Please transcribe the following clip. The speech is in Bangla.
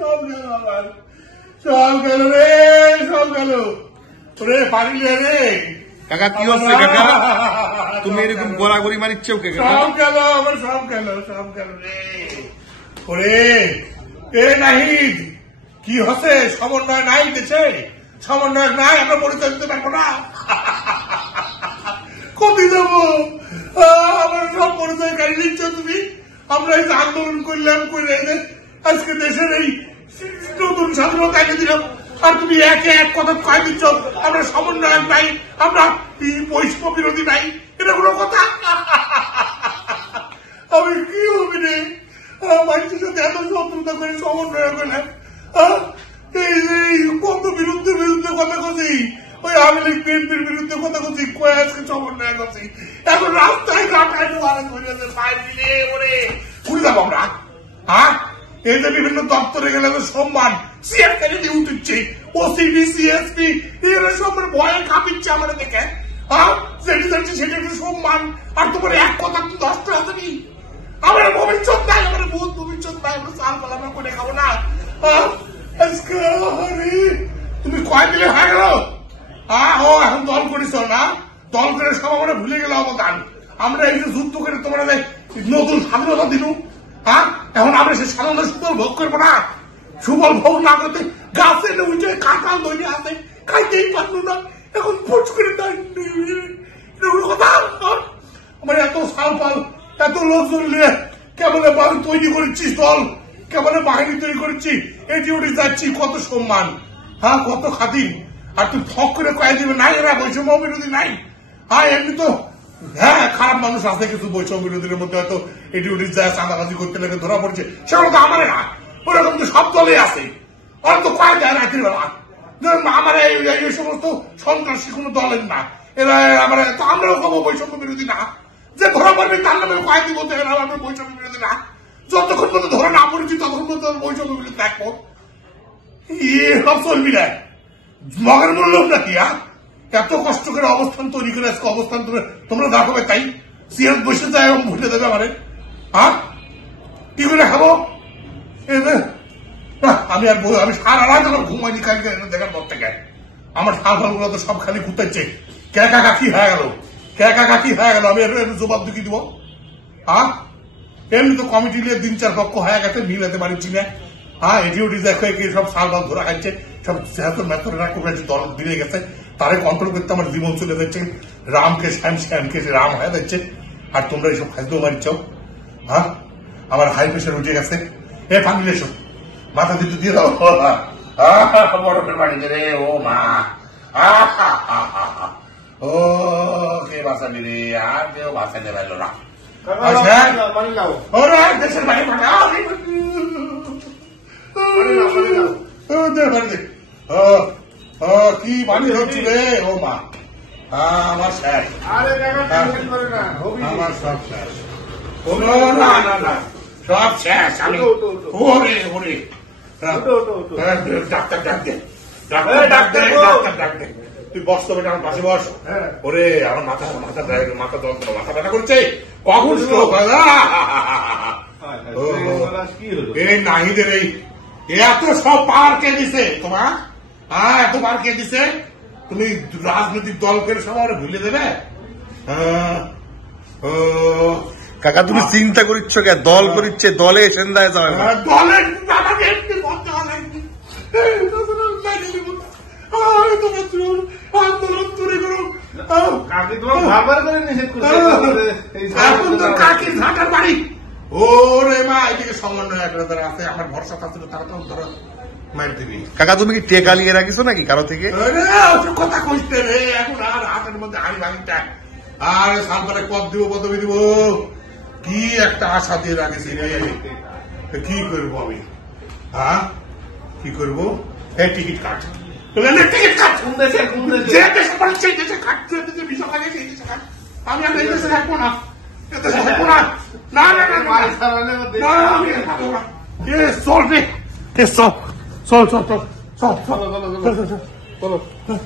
সব গেল আমার, সব গেল রে, সব গেল রে, পাগলি রে। কাকা কি হচ্ছে কাকা? তুমি এরকম গড়াগড়ি মারিচ্ছ কে? সব গেল আমার, সব গেল, সব গেল রে। ওরে এ নাহিদ, কি হচ্ছে? সমন্বয় নাই দেশে, সমন্বয় নাই, আমরা পরিচয় দিতে পারবো না। কবি দেবো আমার সব পরিচয় কারি দিচ্ছ তুমি। আমরা এই যে আন্দোলন করলাম, করে আজকে দেশের এই নতুন স্বাধীনতা এনে দিলাম, আর তুমি একে এক কথা কয়ে দিচ্ছ আমরা সমন্বয় নাই, আমরা বৈষম্য বিরোধী নাই। এটা কোনো কথা? আমি কি হবি রে? মানুষের সাথে এত শত্রুতা করে সমন্বয় করলাম, কত বিরুদ্ধে বিরুদ্ধে কথা করছি, ওই আওয়ামী লীগ বিএনপির বিরুদ্ধে কথা করছি, কয়ে আজকে সমন্বয় করছি। এখন রাস্তায় ঘাটায় ওরে ঘুরে যাবো আমরা। হ্যাঁ, এই যে বিভিন্ন দপ্তরে গেলে সম্মান সিএসপি উঠছে, ওসিডি সিএসপি এরা সব ভয়ে কাঁপিচ্ছে আমাদের দেখে। হ্যাঁ, যেটি যাচ্ছে সেটা একটা সম্মান, আর তোমার এক কথা তুমি 10টা আসেনি। আমার ভবিষ্যৎ নাই, আমার বহুত ভবিষ্যৎ নাই, আমরা চাল পালা আমরা করে খাবো না। তুমি কয় দিলে হয়ে গেল? ও এখন দল করেছ না, দল করে সব আমরা ভুলে গেল অবদান। আমরা এই যে যুদ্ধ করে তোমরা নতুন স্বাধীনতা দিল, হ্যাঁ, এখন আমরা সে স্বাধীনতা সুফল ভোগ করবো না। সুফল ভোগ না করতে গাছে উঠে কাঁকাল দই আছে, খাইতেই পারলো না, এখন ফুট করে কথা। আমার এত সাল পাল, এত লোকজন নিয়ে কেমনে তৈরি করেছিস দল, কেমনে বাহিনী তৈরি করেছি, এই ডিউটি যাচ্ছি, কত সম্মান, হ্যাঁ, কত খাতির। আর তুই ফক করে কয়ে দিবে নাই এরা বৈষম্য বিরোধী নাই। হ্যাঁ, এমনি তো হ্যাঁ খারাপ মানুষ আছে কিছু বৈষম্য বিরোধীর মধ্যে, হয়তো এই ডিউটি যায় চাঁদাবাজি করতে লেগে ধরা পড়ছে, সেগুলো তো আমার না, ওরকম তো সব দলে আছে। ওরা তো কয়ে দেয় রাত্রির বেলা, আমার এই সমস্ত সন্ত্রাসী কোনো দলের না, এরা আমার তো আমরাও কব বৈষম্য বিরোধী না। যে ধরা পড়বে তার নামে কয়ে দিব এরা আমরা বৈষম্য বিরোধী না। যতক্ষণ পর্যন্ত ধরা না পড়েছি ততক্ষণ পর্যন্ত বৈষম্য বিরোধী দেখবো। সব চলবি না, মগের মূল্য নাকি? এত কষ্ট করে অবস্থান তৈরি করে আজকে অবস্থান তোমরা দেখাবে, তাই সিএস বসে যায় এবং ভুলে দেবে আমারে। হ্যাঁ, কি করে খাবো? আমি আর আমি সারা রাত ঘুমাইনি কালকে দেখার পর থেকে। আমার সাল গুলো তো সব খালি ঘুরতেছে, ক্যাকা কাকি হয়ে গেল, ক্যাকা কাকি হয়ে গেল। আমি জবাব দিকে দিব? হ্যাঁ, এমনি তো কমিটি নিয়ে 3-4 পক্ষ হয়ে গেছে, মিলাতে পারছি না। হ্যাঁ, এডিওটি দেখো সব সাল বাল ধরা খাইছে, সব মেথরা করেছে, দল বেড়ে গেছে, তারে কন্ট্রোল করতে আমার জীবন চলে যাচ্ছে। রামকে শ্যাম, শ্যামকে রাম হয়ে যাচ্ছে, আর তোমরা এইসব খাদ্য মারিচ্ছ। হ্যাঁ, আমার হাই প্রেশার উঠে গেছে। এ ফাঁকলে এসো, মাথা দিতে দিয়ে দাও বরফের বাড়িতে রে। ও মা, ও কে বাঁচালি রে? আর কেউ বাঁচাতে পারলো না। দেশের বাড়ি কি বাড়ি হচ্ছে রে? ও মা, আমার শেষ, আমার সব শেষ, না না না সব শেষ। আমি ওরে ওরে ডাক্তার ডাক দে, ডাক্তার ডাক দে, ডাক্তার ডাক দে। তুই বস তো বেটা, আমার পাশে বস। ওরে আমার মাথা মাথা মাথা যন্ত্রণা, মাথা ব্যথা করছে। কখন স্ট্রোক? এই নাহিদের এই এত সব পাওয়ার কে দিছে তোমার? হ্যাঁ, এত পাওয়ার কে দিছে? তুমি রাজনৈতিক দলকে সবার ভুলে দেবে? কাকা তুমি চিন্তা করিচ্ছ কে? দল করিচ্ছে, দলে সেন্দায় যাবে না, দলে আন্দোলন তৈরি করো। এখন তো কাকির ঘাটার বাড়ি। ওরে মা, এদিকে সমন্বয় একটা আছে, আমার ভরসা থাকছিল, তারা তো ধরো মার দিবি। কাকা তুমি কি টেকা নিয়ে রাখিস নাকি কারো থেকে? কথা কইতে রে, এখন আর হাতের মধ্যে হাড়ি ভাঙিটা, আর সালপারে পদ দিব, পদবি দিব, কি একটা আশা দিয়ে রাখেছি রে। কি করবো আমি? হ্যাঁ, কি করবো? এই টিকিট কাট, টিকিট কাট, যে দেশে পারে সেই দেশে কাট, যে দেশে বিষয় লাগে সেই দেশে কাট। আমি আর এই দেশে থাকবো না, এদেশে থাকবো না। না না না আমি থাকবো না। চল রে, চল চল চল চল চল চল চল চল।